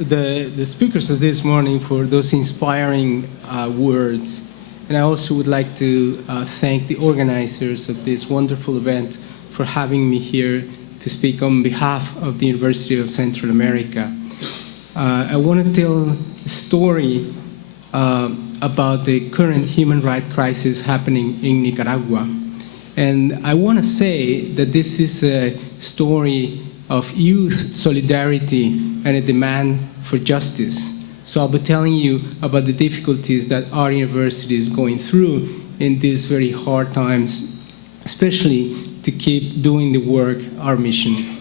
the speakers of this morning for those inspiring words. And I also would like to thank the organizers of this wonderful event for having me here to speak on behalf of the University of Central America. I want to tell a story about the current human rights crisis happening in Nicaragua. And I want to say that this is a story of youth solidarity and a demand for justice. So I'll be telling you about the difficulties that our university is going through in these very hard times, especially to keep doing the work, our mission.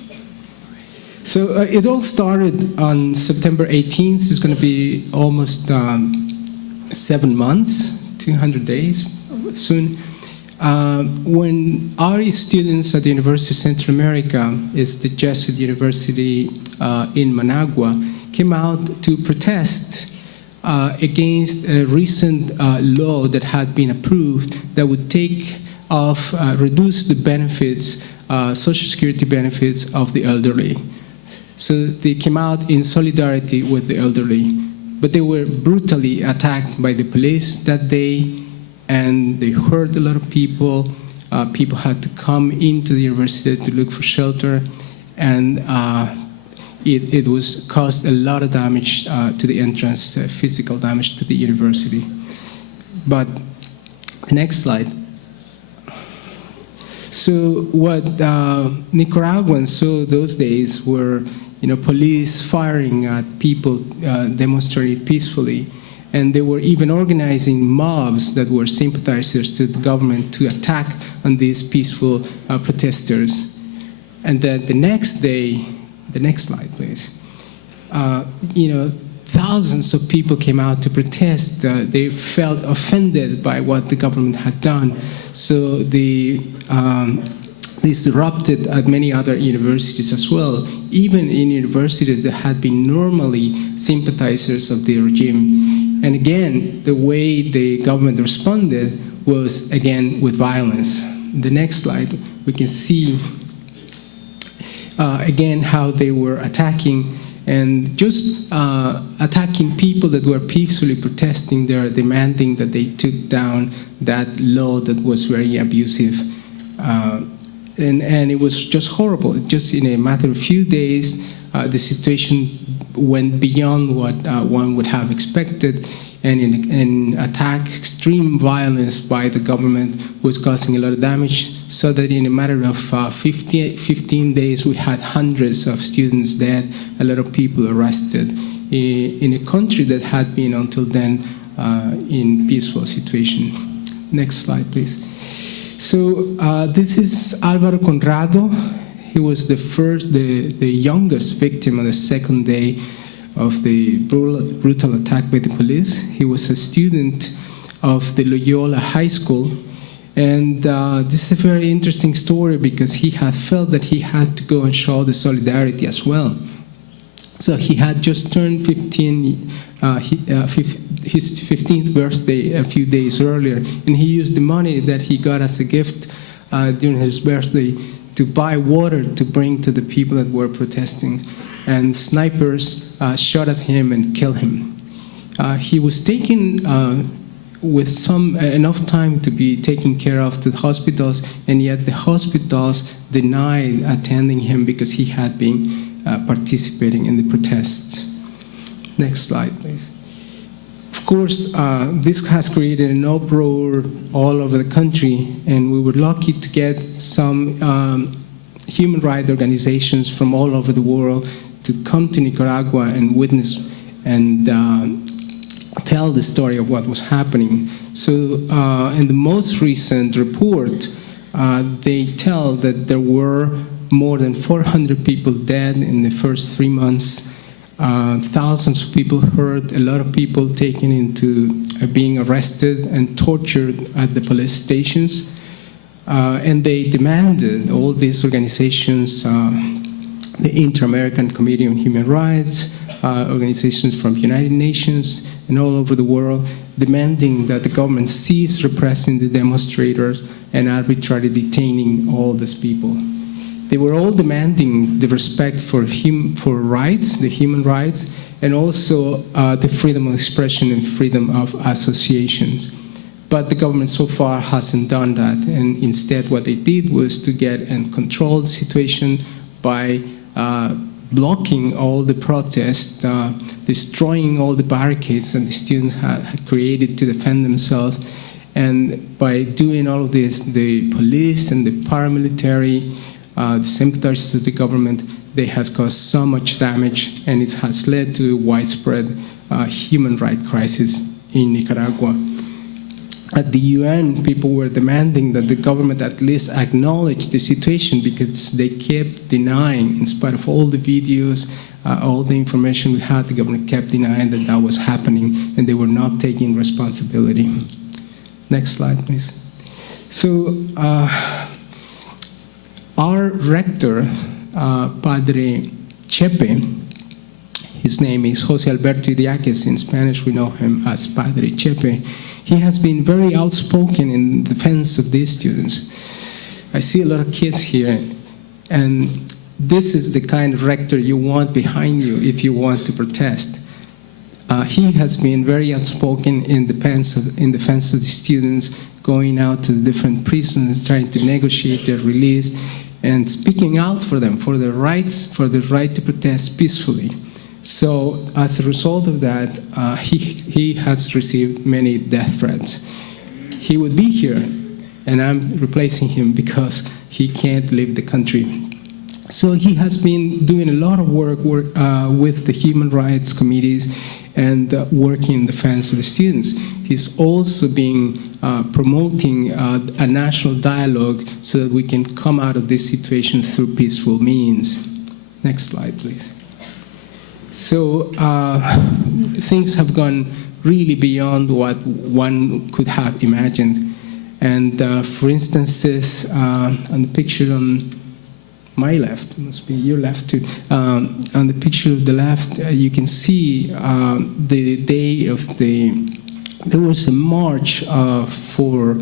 So it all started on September 18th. It's going to be almost 7 months, 200 days soon. When our students at the University of Central America, is the Jesuit University in Managua, came out to protest against a recent law that had been approved that would reduce the benefits, Social Security benefits of the elderly. So they came out in solidarity with the elderly, but they were brutally attacked by the police that day, and they hurt a lot of people. People had to come into the university to look for shelter, and it was caused a lot of damage to the entrance, physical damage to the university. But the next slide. So what Nicaraguans saw those days were, police firing at people demonstrating peacefully. And they were even organizing mobs that were sympathizers to the government to attack on these peaceful protesters. And then the next day, the next slide, please. Thousands of people came out to protest. They felt offended by what the government had done. So they disrupted at many other universities as well, even in universities that had been normally sympathizers of the regime. And again, the way the government responded was, again, with violence. The next slide, we can see, again, how they were attacking and just attacking people that were peacefully protesting. They're demanding that they took down that law that was very abusive. And it was just horrible. Just in a matter of a few days, the situation went beyond what one would have expected, and in attack, extreme violence by the government was causing a lot of damage, so that in a matter of 15 days, we had hundreds of students dead, a lot of people arrested, in a country that had been until then in peaceful situation. Next slide, please. So this is Álvaro Conrado. He was the youngest victim on the second day of the brutal attack by the police. He was a student of the Loyola High School. And this is a very interesting story because he had felt that he had to go and show the solidarity as well. So he had just turned 15, his 15th birthday a few days earlier, and he used the money that he got as a gift during his birthday to buy water to bring to the people that were protesting. And snipers shot at him and killed him. He was taken with enough time to be taken care of to the hospitals, and yet the hospitals denied attending him because he had been participating in the protests. Next slide, please. Of course, this has created an uproar all over the country, and we were lucky to get some human rights organizations from all over the world to come to Nicaragua and witness and tell the story of what was happening. So in the most recent report, they tell that there were more than 400 people dead in the first 3 months, thousands of people hurt, a lot of people taken into being arrested and tortured at the police stations. And they demanded, all these organizations, the Inter-American Committee on Human Rights, organizations from the United Nations and all over the world, demanding that the government cease repressing the demonstrators and arbitrarily detaining all these people. They were all demanding the respect for rights, the human rights, and also the freedom of expression and freedom of associations. But the government so far hasn't done that, and instead what they did was to get and control the situation by blocking all the protests, destroying all the barricades that the students had created to defend themselves. And by doing all of this, the police and the paramilitary, the sympathizers of the government, they has caused so much damage, and it has led to a widespread human rights crisis in Nicaragua. At the UN, people were demanding that the government at least acknowledge the situation, because they kept denying, in spite of all the videos, all the information we had, the government kept denying that that was happening, and they were not taking responsibility. Next slide, please. So our rector, Padre Chepe, his name is Jose Alberto Idiáquez. In Spanish, we know him as Padre Chepe. He has been very outspoken in defense of these students. I see a lot of kids here, and this is the kind of rector you want behind you if you want to protest. He has been very outspoken in defense of the students, going out to the different prisons, trying to negotiate their release, and speaking out for them, for their rights, for the right to protest peacefully. So as a result of that, he has received many death threats. He would be here, and I'm replacing him because he can't leave the country. So he has been doing a lot of work with the human rights committees and working in defense of the students. He's also been promoting a national dialogue so that we can come out of this situation through peaceful means. Next slide, please. So things have gone really beyond what one could have imagined. And for instance, this, on the picture on my left, it must be your left too, on the picture of the left, you can see the day of there was a march for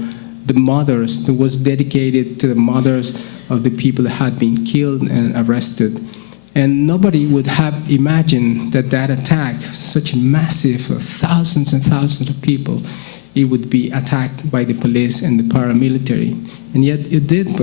the mothers that was dedicated to the mothers of the people that had been killed and arrested. And nobody would have imagined that that attack, such a massive, thousands and thousands of people, it would be attacked by the police and the paramilitary. And yet it did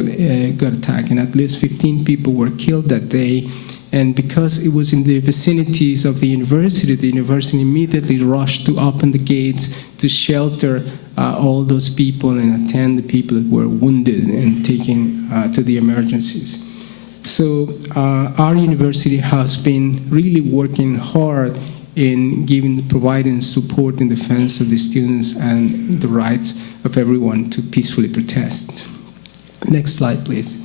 got attacked, and at least 15 people were killed that day. And because it was in the vicinities of the university immediately rushed to open the gates to shelter all those people and attend the people that were wounded and taken to the emergencies. So our university has been really working hard in providing support in defense of the students and the rights of everyone to peacefully protest. Next slide, please.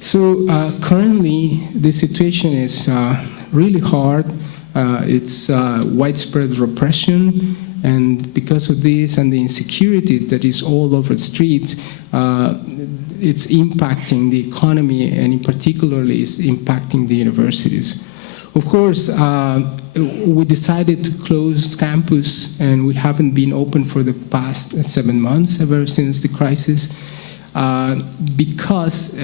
So currently, the situation is really hard. It's widespread repression, and because of this and the insecurity that is all over the streets, it's impacting the economy, and in particularly it's impacting the universities. Of course, we decided to close campus, and we haven't been open for the past 7 months, ever since the crisis, because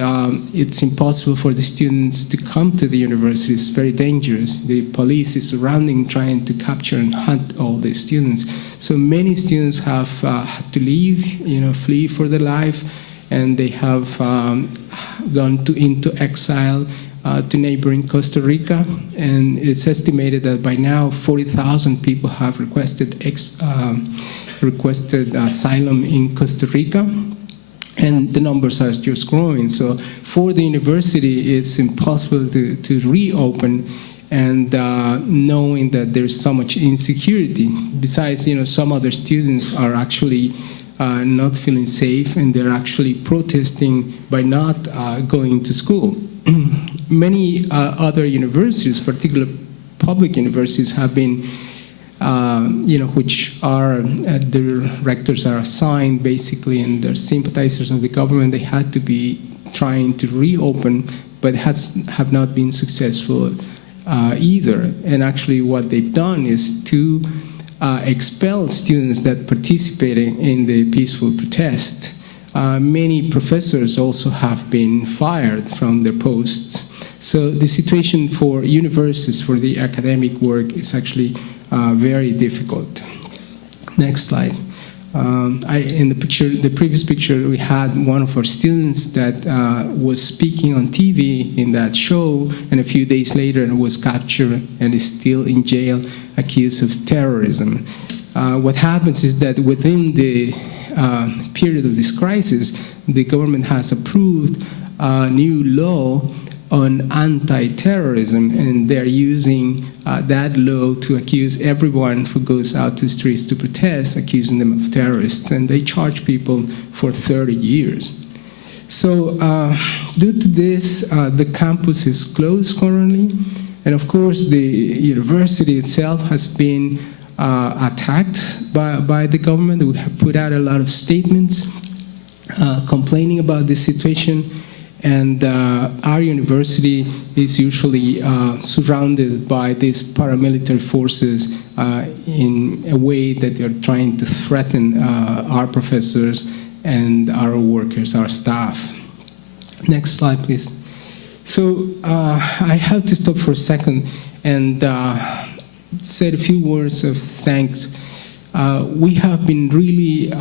it's impossible for the students to come to the university. It's very dangerous. The police is surrounding, trying to capture and hunt all the students. So many students have had to leave, flee for their life, and they have gone into exile to neighboring Costa Rica, and it's estimated that by now 40,000 people have requested asylum in Costa Rica, and the numbers are just growing. So for the university, it's impossible to reopen, and knowing that there's so much insecurity. Besides, some other students are actually not feeling safe, and they're actually protesting by not going to school. Many other universities, particularly public universities, have been, which are, their rectors are assigned basically, and they're sympathizers of the government. They had to be trying to reopen, but have not been successful either. And actually what they've done is to expel students that participated in the peaceful protest. Many professors also have been fired from their posts. So the situation for universities, for the academic work, is actually very difficult. Next slide. In the previous picture, we had one of our students that was speaking on TV in that show, and a few days later was captured and is still in jail, accused of terrorism. What happens is that within the period of this crisis, the government has approved a new law on anti-terrorism, and they're using that law to accuse everyone who goes out to the streets to protest, accusing them of terrorists, and they charge people for 30 years. So due to this, the campus is closed currently, and of course the university itself has been attacked by the government. We have put out a lot of statements complaining about this situation. And our university is usually surrounded by these paramilitary forces in a way that they're trying to threaten our professors and our workers, our staff. Next slide, please. So I have to stop for a second and say a few words of thanks. We have been really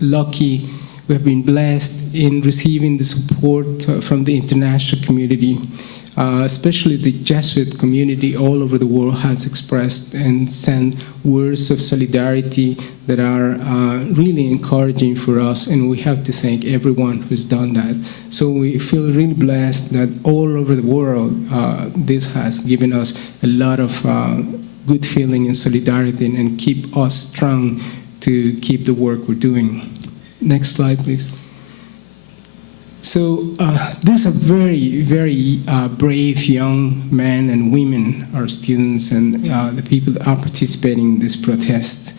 lucky. We have been blessed in receiving the support from the international community, especially the Jesuit community all over the world has expressed and sent words of solidarity that are really encouraging for us, and we have to thank everyone who's done that. So we feel really blessed that all over the world this has given us a lot of good feeling and solidarity and keep us strong to keep the work we're doing. Next slide, please. So these are very, very brave young men and women, our students and the people that are participating in this protest.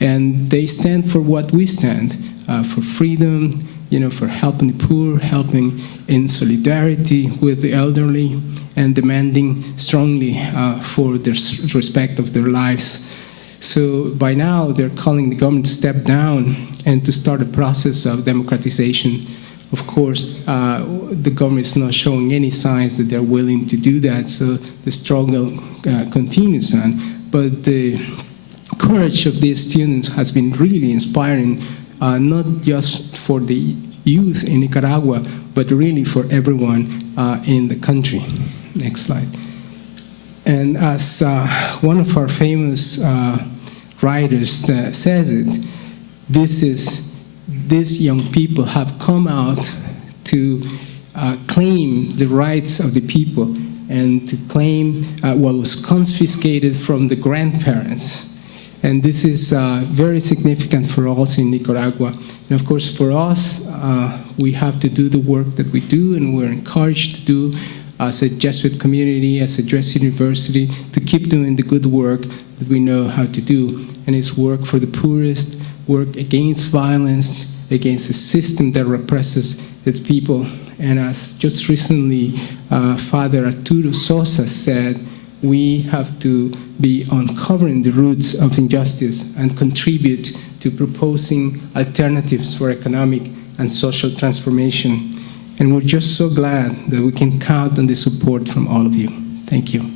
And they stand for what we stand, for freedom, for helping the poor, helping in solidarity with the elderly, and demanding strongly for the respect of their lives. So by now, they're calling the government to step down and to start a process of democratization. Of course, the government is not showing any signs that they're willing to do that, so the struggle continues on. But the courage of these students has been really inspiring, not just for the youth in Nicaragua, but really for everyone in the country. Next slide. And as one of our famous writers says it, these young people have come out to claim the rights of the people and to claim what was confiscated from the grandparents. And this is very significant for us in Nicaragua. And of course, for us, we have to do the work that we do, and we're encouraged to do as a Jesuit community, as a Jesuit university, to keep doing the good work that we know how to do. And it's work for the poorest, work against violence, against a system that represses its people. And as just recently Father Arturo Sosa said, we have to be uncovering the roots of injustice and contribute to proposing alternatives for economic and social transformation. And we're just so glad that we can count on the support from all of you. Thank you.